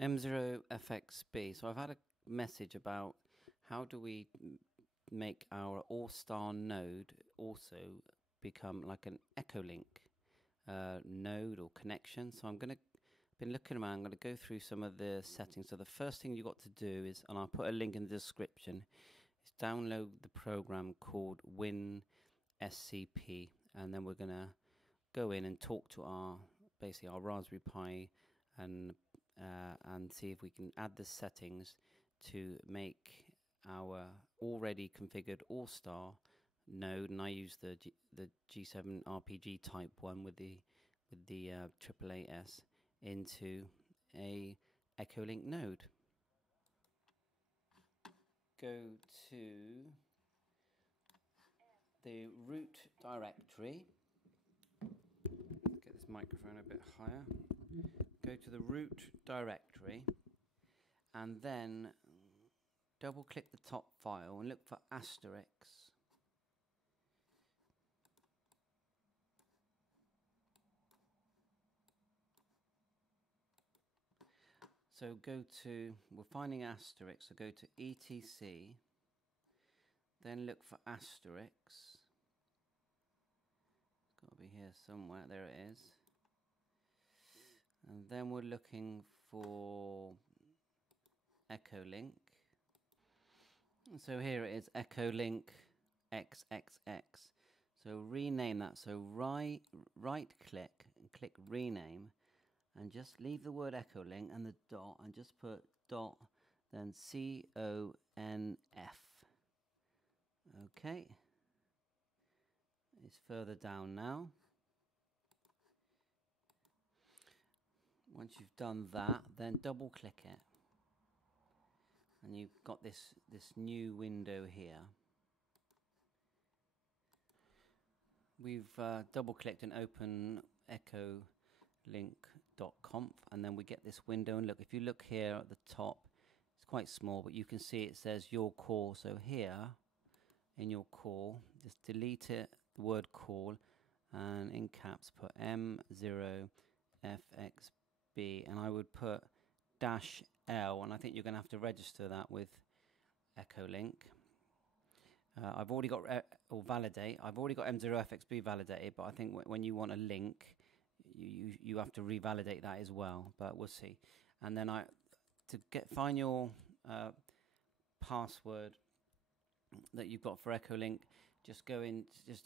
M0FXB. So I've had a message about how do we make our ALLSTAR node also become like an Echolink node or connection. So been looking around. I'm going to go through some of the settings. So the first thing you got to do is, and I'll put a link in the description, is download the program called WinSCP, and then we're going to go in and talk to basically our Raspberry Pi and see if we can add the settings to make our already configured ALLSTAR node. And I use the G7 RPG Type 1 with the AAAS into a Echolink node. Go to the root directory. Get this microphone a bit higher. Go to the root directory and then double click the top file and look for asterisk. So we're finding asterisk, so go to etc, then look for asterisk. It's got to be here somewhere, there it is. And then we're looking for Echolink. So here it is, Echolink XXX. So rename that. So right click and click rename, and just leave the word Echolink and the dot, and just put dot, then CONF. Okay. It's further down now. Once you've done that, then double click it, and you've got this new window here. We've double clicked and open Echolink.conf, and then we get this window. And look, if you look here at the top, it's quite small, but you can see it says your call. So here in your call, just delete it, the word call, and in caps put M0FXB, and I would put -L, and I think you're going to have to register that with Echolink. I've already got validate. I've already got M0FXB validated, but I think when you want a link, you have to revalidate that as well. But we'll see. And then find your password that you've got for Echolink. Just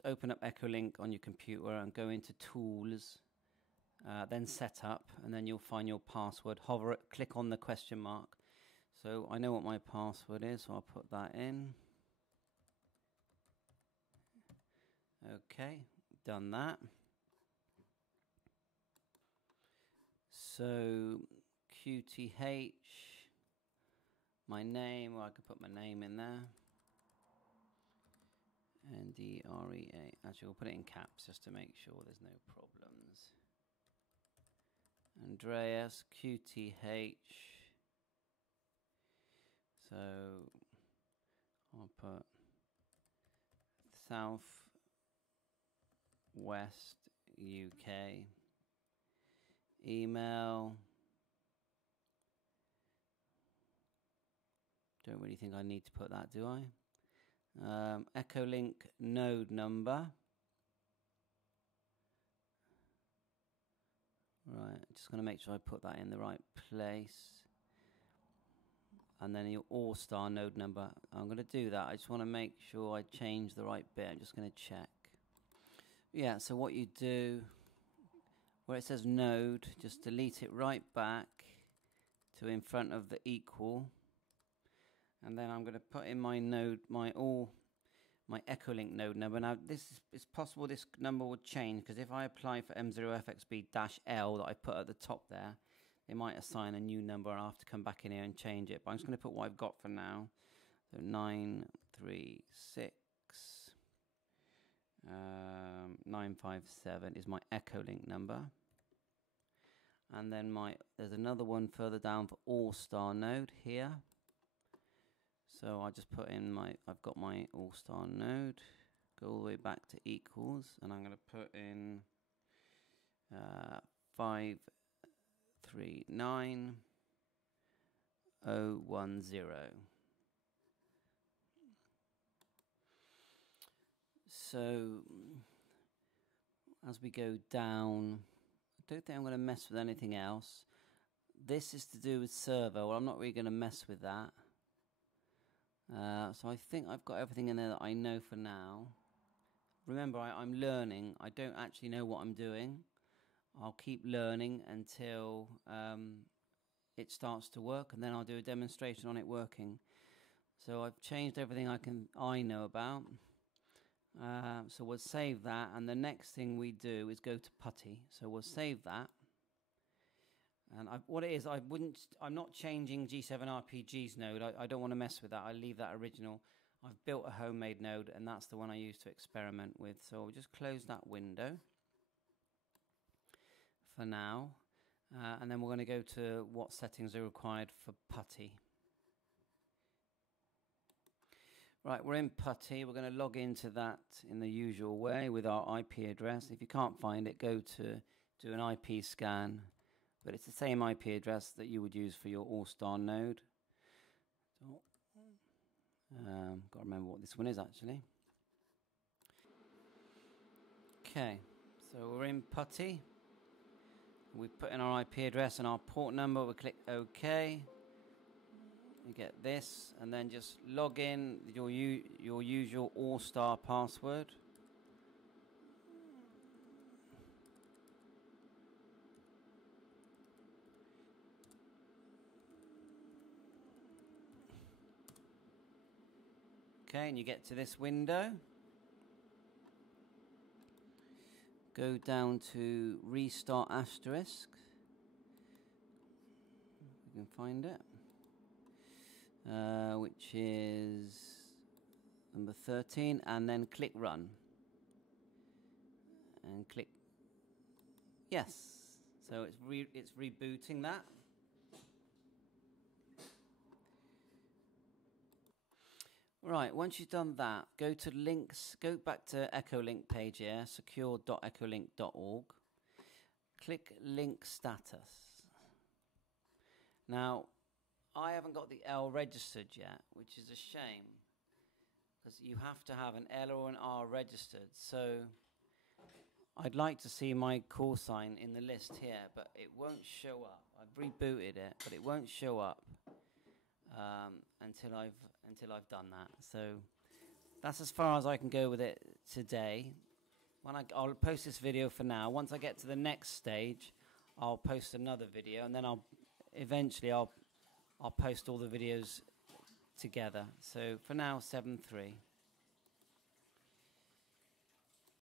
open up Echolink on your computer and go into Tools, then Setup, and then you'll find your password. Hover it, click on the question mark. So I know what my password is, so I'll put that in. Okay, done that. So QTH, my name, well, I could put my name in there. NDREA. Actually, we'll put it in caps just to make sure there's no problems. Andreas, QTH. So I'll put South West UK. Email. Don't really think I need to put that, do I? Echolink node number. Right, just going to make sure I put that in the right place. And then your ALLSTAR node number. I'm going to do that. I just want to make sure I change the right bit. I'm just going to check. Yeah, so what you do, where it says node, just delete it right back to in front of the equal. And then I'm going to put in my node, my Echolink node number. Now, it's possible this number would change, because if I apply for M0FXB-L that I put at the top there, they might assign a new number, and I'll have to come back in here and change it. But I'm just going to put what I've got for now. So 936 957 is my Echolink number. And then there's another one further down for ALLSTAR node here. So I just put in I've got my ALLSTAR node, go all the way back to equals, and I'm going to put in 539 So as we go down, I don't think I'm going to mess with anything else. This is to do with servo. Well, I'm not really going to mess with that. So I think I've got everything in there that I know for now. Remember, I'm learning. I don't actually know what I'm doing. I'll keep learning until it starts to work, and then I'll do a demonstration on it working. So I've changed everything I know about. So we'll save that, and the next thing we do is go to putty. So we'll save that. And what it is, I'm not changing G7RPG's node. I don't want to mess with that. I leave that original. I've built a homemade node, and that's the one I use to experiment with. So we'll just close that window for now. And then we're going to go to what settings are required for putty. Right, we're in putty. We're going to log into that in the usual way with our IP address. If you can't find it, go to do an IP scan. But it's the same IP address that you would use for your ALLSTAR node. Got to remember what this one is actually. Okay, so we're in putty. We put in our IP address and our port number. We click OK. You get this, and then just log in your usual ALLSTAR password. Okay, and you get to this window. Go down to restart asterisk. You can find it. Which is number 13, and then click run. And click yes. So it's rebooting that. Right, once you've done that, go to links, go back to Echolink page here, secure.echolink.org. Click link status. Now, I haven't got the L registered yet, which is a shame, because you have to have an L or an R registered. So I'd like to see my call sign in the list here, but it won't show up. I've rebooted it, but it won't show up until I've done that. So that's as far as I can go with it today. I'll post this video for now. Once I get to the next stage, I'll post another video, and then eventually I'll post all the videos together. So for now, 7.3.